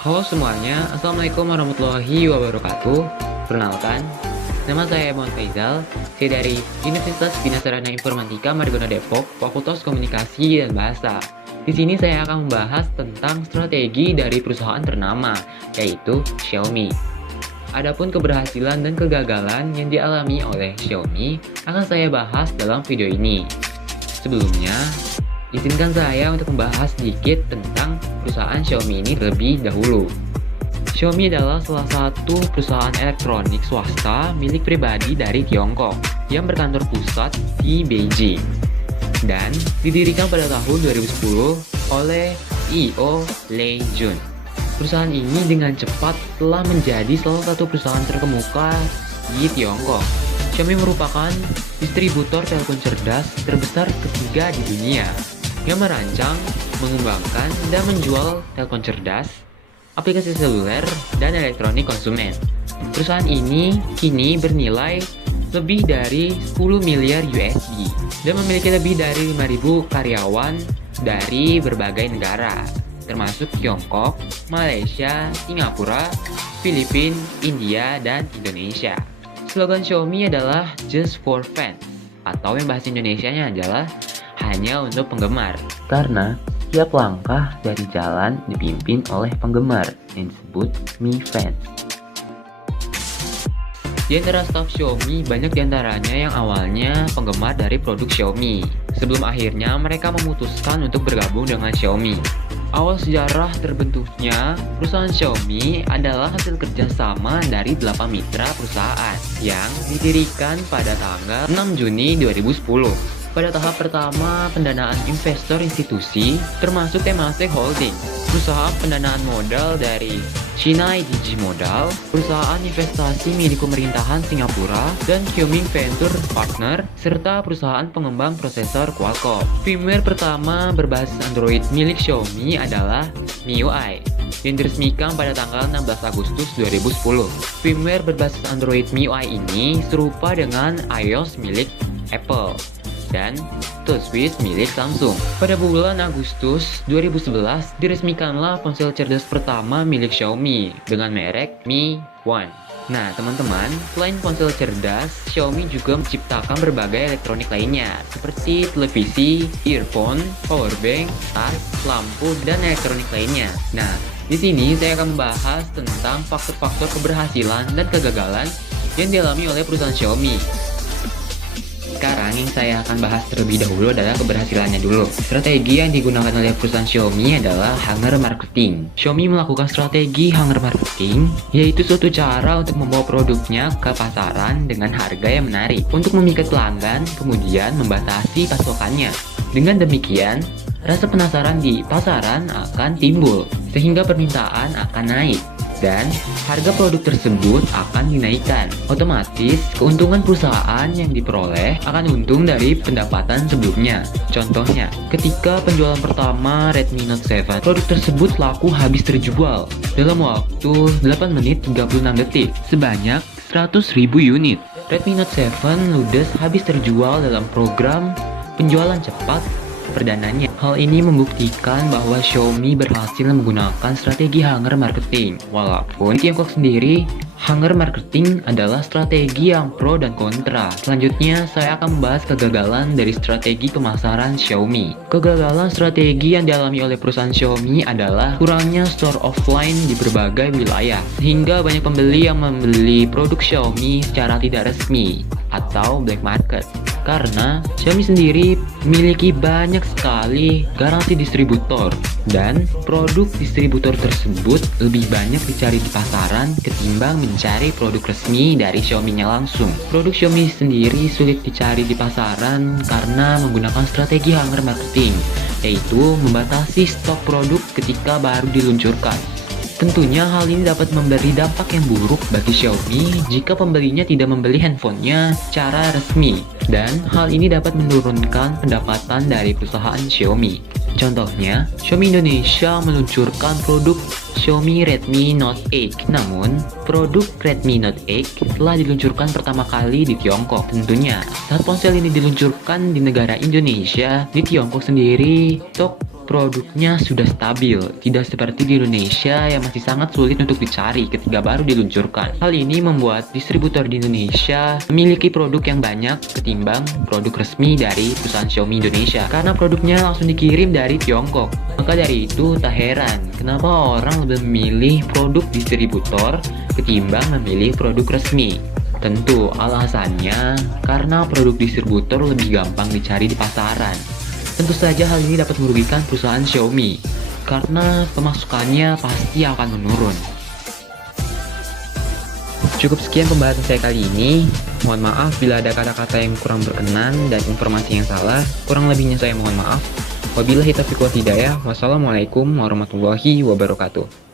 Halo semuanya, Assalamualaikum warahmatullahi wabarakatuh. Perkenalkan, nama saya Muhammad Faizal. Saya dari Universitas Bina Sarana Informatika Margono Depok, Fakultas Komunikasi dan Bahasa. Di sini saya akan membahas tentang strategi dari perusahaan ternama, yaitu Xiaomi. Adapun keberhasilan dan kegagalan yang dialami oleh Xiaomi akan saya bahas dalam video ini. Sebelumnya, izinkan saya untuk membahas sedikit tentang perusahaan Xiaomi ini terlebih dahulu. Xiaomi adalah salah satu perusahaan elektronik swasta milik pribadi dari Tiongkok yang berkantor pusat di Beijing dan didirikan pada tahun 2010 oleh CEO Lei Jun. Perusahaan ini dengan cepat telah menjadi salah satu perusahaan terkemuka di Tiongkok. Xiaomi merupakan distributor telepon cerdas terbesar ketiga di dunia yang merancang, mengembangkan, dan menjual telepon cerdas, aplikasi seluler, dan elektronik konsumen. Perusahaan ini kini bernilai lebih dari 10 miliar USD dan memiliki lebih dari 5.000 karyawan dari berbagai negara, termasuk Tiongkok, Malaysia, Singapura, Filipina, India, dan Indonesia. Slogan Xiaomi adalah Just for Fans, atau yang bahasa Indonesianya adalah hanya untuk penggemar. Karena tiap langkah dari jalan dipimpin oleh penggemar yang disebut Mi Fans. Di antara staf Xiaomi, banyak diantaranya yang awalnya penggemar dari produk Xiaomi. Sebelum akhirnya mereka memutuskan untuk bergabung dengan Xiaomi. Awal sejarah terbentuknya perusahaan Xiaomi adalah hasil kerjasama dari 8 mitra perusahaan yang didirikan pada tanggal 6 Juni 2010. Pada tahap pertama, pendanaan investor institusi, termasuk Temasek Holding, perusahaan pendanaan modal dari Shinai Digimodal, perusahaan investasi milik pemerintahan Singapura, dan Xiaomi Venture Partner, serta perusahaan pengembang prosesor Qualcomm. Firmware pertama berbasis Android milik Xiaomi adalah MIUI, yang diresmikan pada tanggal 16 Agustus 2010. Firmware berbasis Android MIUI ini serupa dengan iOS milik Apple dan TouchWiz milik Samsung. Pada bulan Agustus 2011, diresmikanlah ponsel cerdas pertama milik Xiaomi dengan merek Mi One. Nah, teman-teman, selain ponsel cerdas, Xiaomi juga menciptakan berbagai elektronik lainnya, seperti televisi, earphone, powerbank, tas, lampu, dan elektronik lainnya. Nah, di sini saya akan membahas tentang faktor-faktor keberhasilan dan kegagalan yang dialami oleh perusahaan Xiaomi. Sekarang yang saya akan bahas terlebih dahulu adalah keberhasilannya dulu. Strategi yang digunakan oleh perusahaan Xiaomi adalah hunger marketing. Xiaomi melakukan strategi hunger marketing, yaitu suatu cara untuk membawa produknya ke pasaran dengan harga yang menarik untuk memikat pelanggan, kemudian membatasi pasokannya. Dengan demikian, rasa penasaran di pasaran akan timbul, sehingga permintaan akan naik dan harga produk tersebut akan dinaikkan. Otomatis, keuntungan perusahaan yang diperoleh akan untung dari pendapatan sebelumnya. Contohnya, ketika penjualan pertama Redmi Note 7, produk tersebut laku habis terjual dalam waktu 8 menit 36 detik, sebanyak 100.000 unit. Redmi Note 7 ludes habis terjual dalam program penjualan cepat perdananya. Hal ini membuktikan bahwa Xiaomi berhasil menggunakan strategi hunger marketing. Walaupun di Tiongkok sendiri, hunger marketing adalah strategi yang pro dan kontra. Selanjutnya, saya akan membahas kegagalan dari strategi pemasaran Xiaomi. Kegagalan strategi yang dialami oleh perusahaan Xiaomi adalah kurangnya store offline di berbagai wilayah, sehingga banyak pembeli yang membeli produk Xiaomi secara tidak resmi atau black market. Karena Xiaomi sendiri memiliki banyak sekali garansi distributor dan produk distributor tersebut lebih banyak dicari di pasaran ketimbang mencari produk resmi dari Xiaomi-nya langsung. Produk Xiaomi sendiri sulit dicari di pasaran karena menggunakan strategi hunger marketing, yaitu membatasi stok produk ketika baru diluncurkan. Tentunya hal ini dapat memberi dampak yang buruk bagi Xiaomi jika pembelinya tidak membeli handphonenya secara resmi, dan hal ini dapat menurunkan pendapatan dari perusahaan Xiaomi. Contohnya, Xiaomi Indonesia meluncurkan produk Xiaomi Redmi Note 8. Namun, produk Redmi Note 8 telah diluncurkan pertama kali di Tiongkok. Tentunya, saat ponsel ini diluncurkan di negara Indonesia, di Tiongkok sendiri, stok produknya sudah stabil, tidak seperti di Indonesia yang masih sangat sulit untuk dicari ketika baru diluncurkan. Hal ini membuat distributor di Indonesia memiliki produk yang banyak ketimbang produk resmi dari perusahaan Xiaomi Indonesia, karena produknya langsung dikirim dari Tiongkok. Maka dari itu tak heran kenapa orang lebih memilih produk distributor ketimbang memilih produk resmi. Tentu alasannya karena produk distributor lebih gampang dicari di pasaran. Tentu saja hal ini dapat merugikan perusahaan Xiaomi karena pemasukannya pasti akan menurun. Cukup sekian pembahasan saya kali ini. Mohon maaf bila ada kata-kata yang kurang berkenan dan informasi yang salah. Kurang lebihnya saya mohon maaf. Wabillahi taufiq wal hidayah. Wassalamualaikum warahmatullahi wabarakatuh.